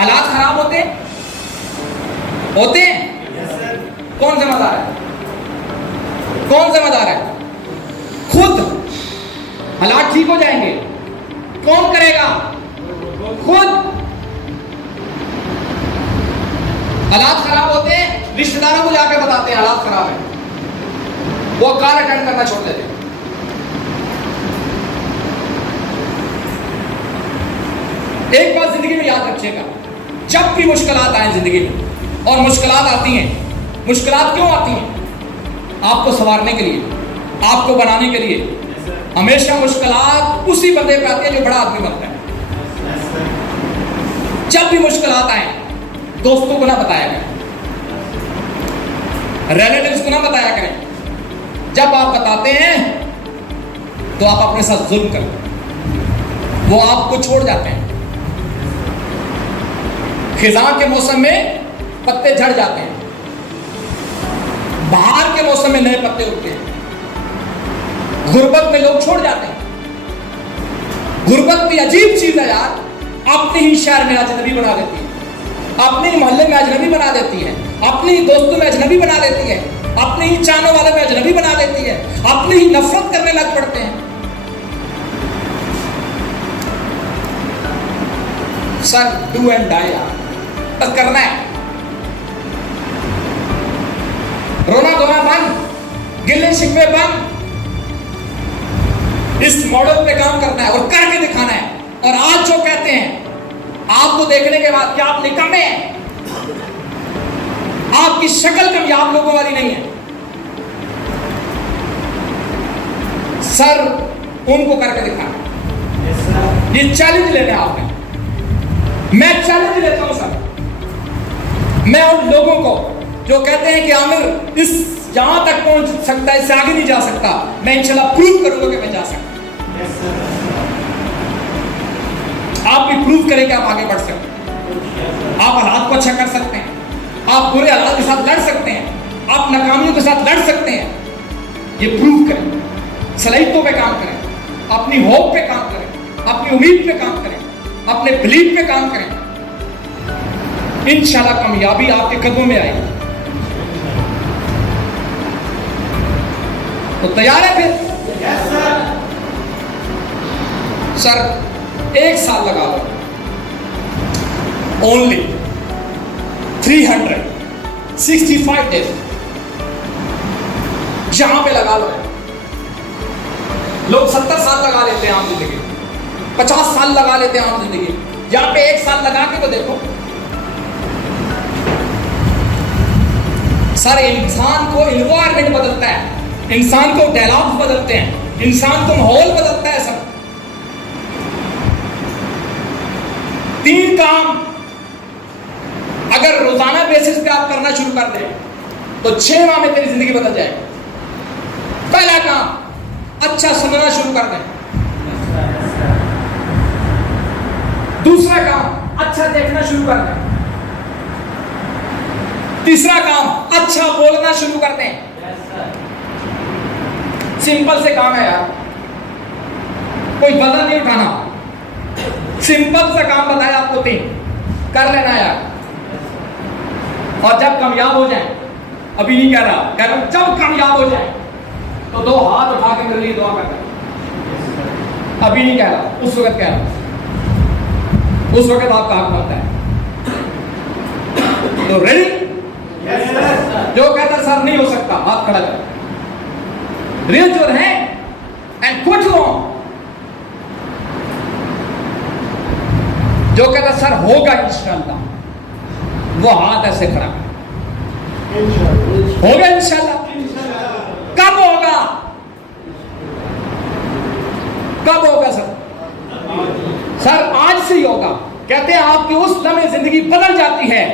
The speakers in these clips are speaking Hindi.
हालात खराब होते हैं? कौन जिम्मेदार है? कौन जिम्मेदार है? खुद। हालात ठीक हो जाएंगे, कौन करेगा? खुद। हालात खराब होते हैं, रिश्तेदारों को जाके बताते हैं हालात खराब है, वो कार अटेंड करना छोड़ देते हैं। एक बात जिंदगी में याद रखिएगा, जब भी मुश्किलात आए जिंदगी में, और मुश्किलात आती हैं, मुश्किलात क्यों आती हैं? आपको संवारने के लिए, आपको बनाने के लिए। हमेशा मुश्किलात उसी बंदे पे आती है जो बड़ा आदमी बनता है। जब भी मुश्किलात आए, दोस्तों को ना बताया करें, रिलेटिव्स को ना बताया करें। जब आप बताते हैं तो आप अपने साथ जुल्म करते, वो आपको छोड़ जाते हैं। खिज़ां के मौसम में पत्ते झड़ जाते हैं, बाहर के मौसम में नए पत्ते उगते हैं। गुर्बत में लोग छोड़ जाते हैं। गुर्बत भी अजीब चीज है यार, अपने ही शहर में अजनबी बना देती है, अपने ही मोहल्ले में अजनबी बना देती है, अपने ही दोस्तों में अजनबी बना देती है, अपने ही चाहने वाले में अजनबी बना देती है, अपने ही नफरत करने लग पड़ते हैं। सर डू एंड डाई यार, बस करना है। रोना धोना बंद, गिले शिकवे बंद, इस मॉडल पे काम करना है और करके दिखाना है। और आज जो कहते हैं, आपको देखने के बाद क्या आप निकम्मे हैं? आपकी शक्ल कामयाब लोगों वाली नहीं है। सर उनको करके दिखाना, ये चैलेंज लेना है आपने। मैं चैलेंज लेता हूं सर, मैं उन लोगों को जो कहते हैं कि आमिर इस जहां तक पहुंच सकता है, इससे आगे नहीं जा सकता, मैं इंशाल्लाह प्रूव करूंगा कि मैं जा सकता। आप भी प्रूव करें कि आप आगे बढ़ सकते हैं, आप हालात को अच्छा कर सकते हैं, आप बुरे हालात के साथ लड़ सकते हैं, आप नाकामियों के साथ लड़ सकते हैं। ये प्रूव करें, सलाहियतों पे काम करें, अपनी होप पे काम करें, अपनी उम्मीद पे काम करें, अपने बिलीफ पे काम करें। इंशाल्लाह कामयाबी आपके कदमों में आएगी। तो तैयार है फिर? सर 1 साल लगा लो, ओनली 365 डेज जहां पे लगा लो। लोग 70 साल लगा लेते हैं आम जिंदगी, 50 साल लगा लेते हैं आम जिंदगी, यहां पे 1 साल लगा के तो देखो। सर इंसान को एनवायरमेंट बदलता है, इंसान को डायलॉग बदलते हैं, इंसान को माहौल बदलता है। सर 3 काम अगर रोजाना बेसिस पे आप करना शुरू कर दें तो 6 माह में तेरी जिंदगी बदल जाएगी। पहला काम, अच्छा सुनना शुरू कर दें। दूसरा काम, अच्छा देखना शुरू कर दें। तीसरा काम, अच्छा बोलना शुरू कर दें। सिंपल से काम है यार, कोई वजन नहीं उठाना, सिंपल सा काम बताया आपको, 3 कर लेना यार। और जब कामयाब हो जाए, अभी नहीं कह रहा हूं, जब कामयाब हो जाए तो 2 हाथ उठा के मेरे लिए दुआ करना। अभी नहीं कह रहा, उस वक्त कह रहा, उस वक्त आपका हक बनता है। तो रेडी? जो कहता सर नहीं हो सकता, हाथ खड़ा कर। Raise your hand and put it on. जो कहता सर होगा इंशाल्लाह, वो हाथ ऐसे खड़ा कर। होगा इंशाल्लाह? कब होगा? कब होगा सर? सर आज से ही होगा। कहते हैं आपकी उस लम्हे जिंदगी बदल जाती है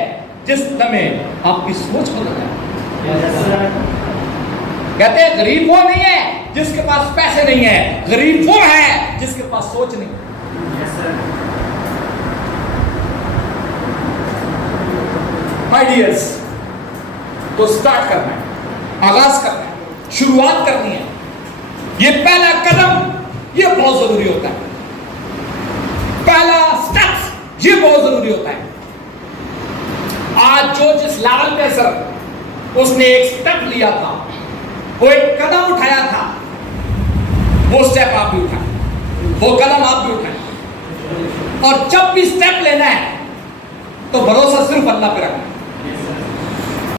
जिस लम्हे आपकी सोच बदल जाती है। कहते हैं गरीब वो नहीं है जिसके पास पैसे नहीं है, गरीब वो है जिसके पास सोच नहीं। माय डियर्स, तो स्टार्ट करना है, आगाज करना है, शुरुआत करनी है। ये पहला कदम ये बहुत जरूरी होता है, पहला स्टेप ये बहुत जरूरी होता है। उसने एक स्टेप लिया था, वो एक कदम उठाया था, वो स्टेप आप भी उठाए, वो कदम आप भी उठाए। और जब भी स्टेप लेना है तो भरोसा सिर्फ अल्लाह पे रखना।